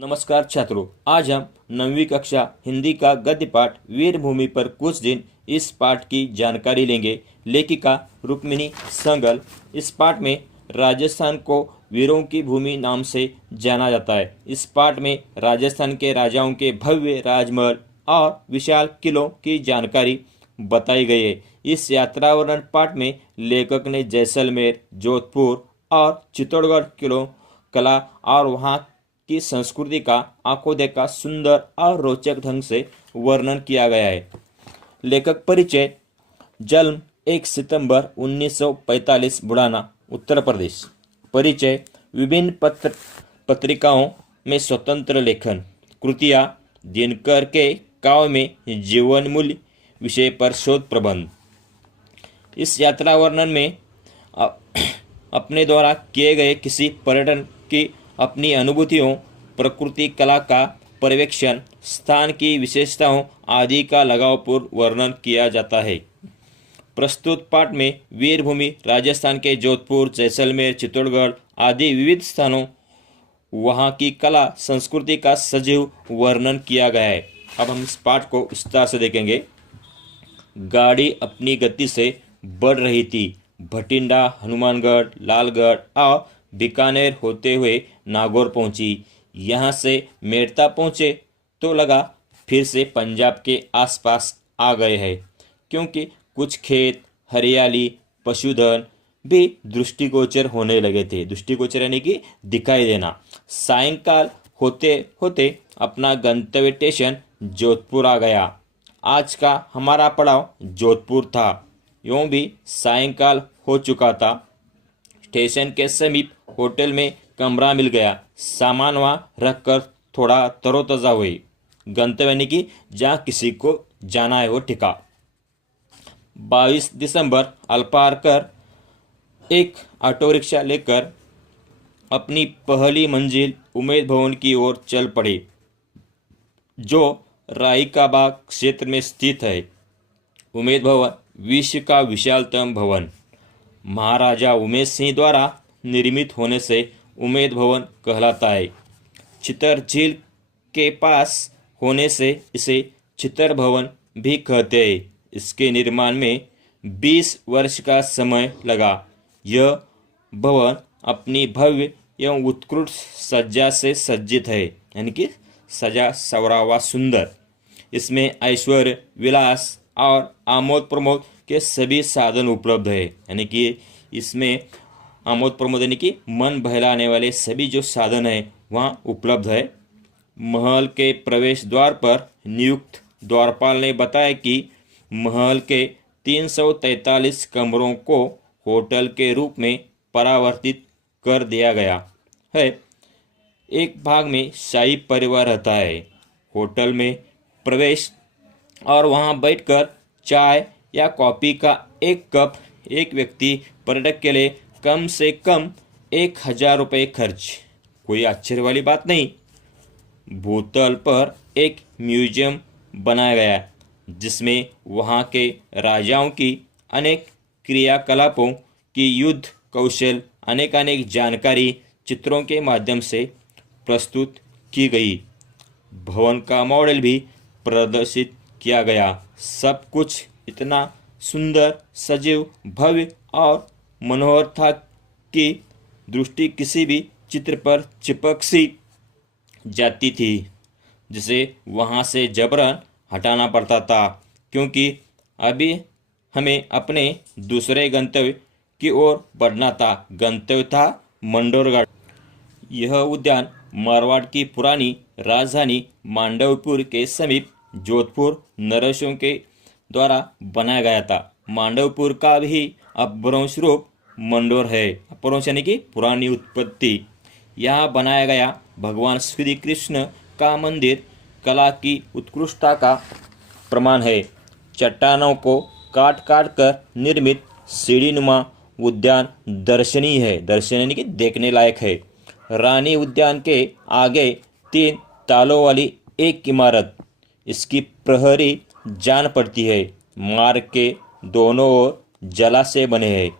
नमस्कार छात्रों, आज हम 9वीं कक्षा हिंदी का गद्य पाठ वीर भूमि पर कुछ दिन इस पाठ की जानकारी लेंगे। लेखिका रुक्मिणी संगल। इस पाठ में राजस्थान को वीरों की भूमि नाम से जाना जाता है। इस पाठ में राजस्थान के राजाओं के भव्य राजमहल और विशाल किलों की जानकारी बताई गई है। इस यात्रा वर्णन पाठ में लेखक ने जैसलमेर, जोधपुर और चित्तौड़गढ़ किलों, कला और वहाँ की संस्कृति का आंखों देखा सुंदर और रोचक ढंग से वर्णन किया गया है। लेखक परिचय। जन्म 1 सितंबर 1945, बुढ़ाना, उत्तर प्रदेश। परिचय। विभिन्न पत्रिकाओं में स्वतंत्र लेखन। कृतियाँ। दिनकर के काव्य में जीवन मूल्य विषय पर शोध प्रबंध। इस यात्रा वर्णन में अपने द्वारा किए गए किसी पर्यटन की अपनी अनुभूतियों, प्रकृति कला का पर्यवेक्षण, स्थान की विशेषताओं आदि का लगावपूर्ण वर्णन किया जाता है। प्रस्तुत पाठ में वीरभूमि राजस्थान के जोधपुर, जैसलमेर, चित्तौड़गढ़ आदि विविध स्थानों, वहाँ की कला संस्कृति का सजीव वर्णन किया गया है। अब हम इस पाठ को विस्तार से देखेंगे। गाड़ी अपनी गति से बढ़ रही थी। भटिंडा, हनुमानगढ़, लालगढ़ और बीकानेर होते हुए नागौर पहुंची। यहाँ से मेड़ता पहुंचे तो लगा फिर से पंजाब के आसपास आ गए हैं, क्योंकि कुछ खेत, हरियाली, पशुधन भी दृष्टिगोचर होने लगे थे। दृष्टिगोचर यानी कि दिखाई देना। सायंकाल होते होते अपना गंतव्य स्टेशन जोधपुर आ गया। आज का हमारा पड़ाव जोधपुर था। यूँ भी सायंकाल हो चुका था। स्टेशन के समीप होटल में कमरा मिल गया। सामान वहाँ रखकर थोड़ा तरोताज़ा हुई। गंतव्य यानी कि जहाँ किसी को जाना है वो ठिका। 22 दिसंबर अल्पाहार कर एक ऑटो रिक्शा लेकर अपनी पहली मंजिल उमेद भवन की ओर चल पड़े, जो राई का बाग क्षेत्र में स्थित है। उमेद भवन विश्व का विशालतम भवन महाराजा उमेश सिंह द्वारा निर्मित होने से उमेद भवन कहलाता है। चितर झील के पास होने से इसे चितर भवन भी कहते हैं। इसके निर्माण में 20 वर्ष का समय लगा। यह भवन अपनी भव्य एवं उत्कृष्ट सज्जा से सज्जित है, यानी कि सजा सवरा सुंदर। इसमें ऐश्वर्य, विलास और आमोद प्रमोद के सभी साधन उपलब्ध है, यानी कि इसमें आमोद प्रमोद यानी कि मन बहलाने वाले सभी जो साधन है वहाँ उपलब्ध है। महल के प्रवेश द्वार पर नियुक्त द्वारपाल ने बताया कि महल के 343 कमरों को होटल के रूप में परावर्तित कर दिया गया है। एक भाग में शाही परिवार रहता है। होटल में प्रवेश और वहाँ बैठकर चाय या कॉफ़ी का एक कप एक व्यक्ति पर्यटक के लिए कम से कम 1000 रुपये खर्च। कोई आश्चर्य वाली बात नहीं। भूतल पर एक म्यूजियम बनाया गया, जिसमें वहाँ के राजाओं की अनेक क्रियाकलापों की युद्ध कौशल अनेक जानकारी चित्रों के माध्यम से प्रस्तुत की गई। भवन का मॉडल भी प्रदर्शित किया गया। सब कुछ इतना सुंदर, सजीव, भव्य और मनोहर था कि दृष्टि किसी भी चित्र पर चिपक सी जाती थी, जिसे वहाँ से जबरन हटाना पड़ता था, क्योंकि अभी हमें अपने दूसरे गंतव्य की ओर बढ़ना था। गंतव्य था मंडोरगढ़। यह उद्यान मारवाड़ की पुरानी राजधानी मांडवपुर के समीप जोधपुर नरसिंहों के द्वारा बनाया गया था। मांडवपुर का भी अपभ्रंश रूप मंडोर है। अपभ्रंश यानी कि पुरानी उत्पत्ति। यहाँ बनाया गया भगवान श्री कृष्ण का मंदिर कला की उत्कृष्टता का प्रमाण है। चट्टानों को काट काट कर निर्मित सीढ़ीनुमा उद्यान दर्शनीय है। दर्शनीय यानी कि देखने लायक है। रानी उद्यान के आगे 3 तालों वाली एक इमारत, इसकी प्रहरी जान पड़ती है। मार्ग के दोनों ओर जलाशय बने हैं।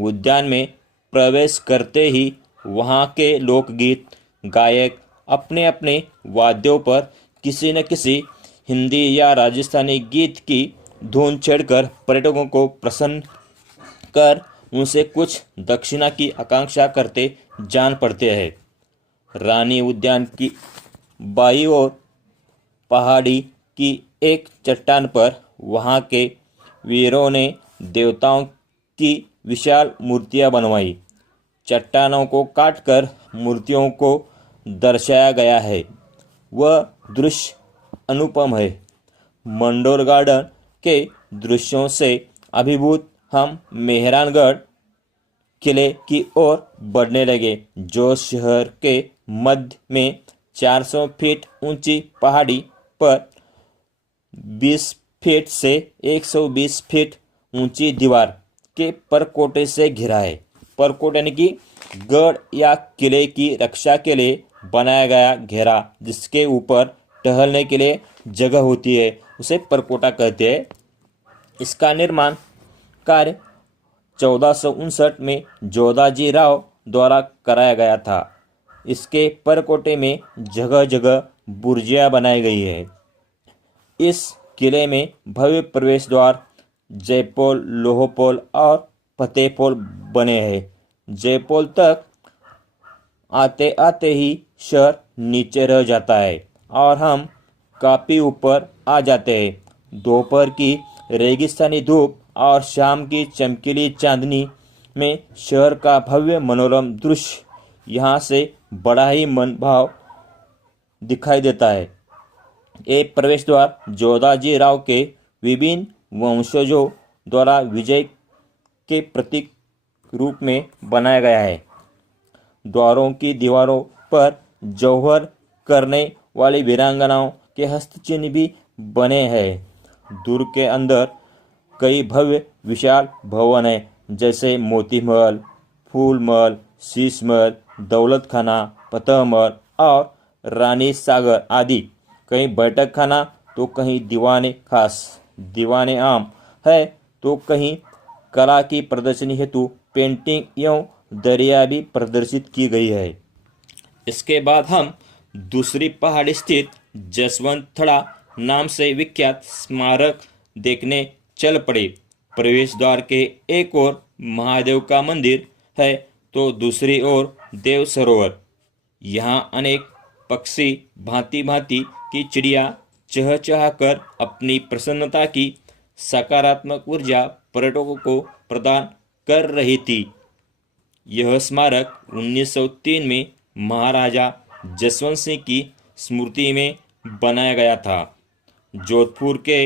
उद्यान में प्रवेश करते ही वहाँ के लोकगीत, गायक अपने अपने वाद्यों पर किसी न किसी हिंदी या राजस्थानी गीत की धुन छेड़कर पर्यटकों को प्रसन्न कर उनसे कुछ दक्षिणा की आकांक्षा करते जान पड़ते हैं। रानी उद्यान की बाईं ओर पहाड़ी की एक चट्टान पर वहाँ के वीरों ने देवताओं की विशाल मूर्तियां बनवाई। चट्टानों को काटकर मूर्तियों को दर्शाया गया है। वह दृश्य अनुपम है। मंडोर गार्डन के दृश्यों से अभिभूत हम मेहरानगढ़ किले की ओर बढ़ने लगे, जो शहर के मध्य में 400 फीट ऊंची पहाड़ी पर 20 फीट से 120 फीट ऊंची दीवार के परकोटे से घिरा है। परकोट यानी कि गढ़ या किले की रक्षा के लिए बनाया गया घेरा, जिसके ऊपर टहलने के लिए जगह होती है, उसे परकोटा कहते हैं। इसका निर्माण कार्य 1459 में जोधाजी राव द्वारा कराया गया था। इसके परकोटे में जगह जगह बुर्जियां बनाई गई है। इस किले में भव्य प्रवेश द्वार, जयपोल, लोहपोल और फतेहपोल बने हैं। जयपोल तक आते आते ही शहर नीचे रह जाता है और हम काफी ऊपर आ जाते हैं। दोपहर की रेगिस्तानी धूप और शाम की चमकीली चांदनी में शहर का भव्य मनोरम दृश्य यहाँ से बड़ा ही मनभाव दिखाई देता है। ये प्रवेश द्वार जोधाजी राव के विभिन्न वंशजों द्वारा विजय के प्रतीक रूप में बनाया गया है। द्वारों की दीवारों पर जौहर करने वाली वीरांगनाओं के हस्तचिन्ह भी बने हैं। दुर्ग के अंदर कई भव्य विशाल भवन हैं, जैसे मोती महल, फूल महल, शीश महल, दौलत खाना, फतेह महल और रानी सागर आदि। कहीं बैठक खाना तो कहीं दीवाने खास, दीवाने आम है तो कहीं कला की प्रदर्शनी हेतु पेंटिंग एवं दरिया भी प्रदर्शित की गई है। इसके बाद हम दूसरी पहाड़ी स्थित जसवंत थड़ा नाम से विख्यात स्मारक देखने चल पड़े। प्रवेश द्वार के एक ओर महादेव का मंदिर है तो दूसरी ओर देव सरोवर। यहाँ अनेक पक्षी, भांति भांति की चिड़िया चहचहा कर अपनी प्रसन्नता की सकारात्मक ऊर्जा पर्यटकों को प्रदान कर रही थी। यह स्मारक 1903 में महाराजा जसवंत सिंह की स्मृति में बनाया गया था। जोधपुर के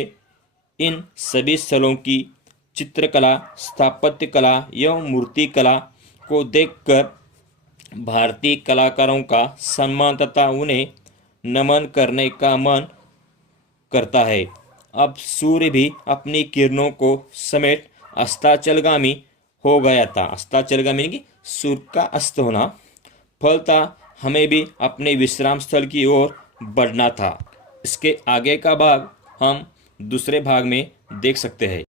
इन सभी स्थलों की चित्रकला, स्थापत्य कला एवं मूर्ति कला को देखकर भारतीय कलाकारों का सम्मान तथा उन्हें नमन करने का मन करता है। अब सूर्य भी अपनी किरणों को समेट अस्ताचलगामी हो गया था। अस्ताचलगामी यानी कि सूर्य का अस्त होना। फलतः हमें भी अपने विश्राम स्थल की ओर बढ़ना था। इसके आगे का भाग हम दूसरे भाग में देख सकते हैं।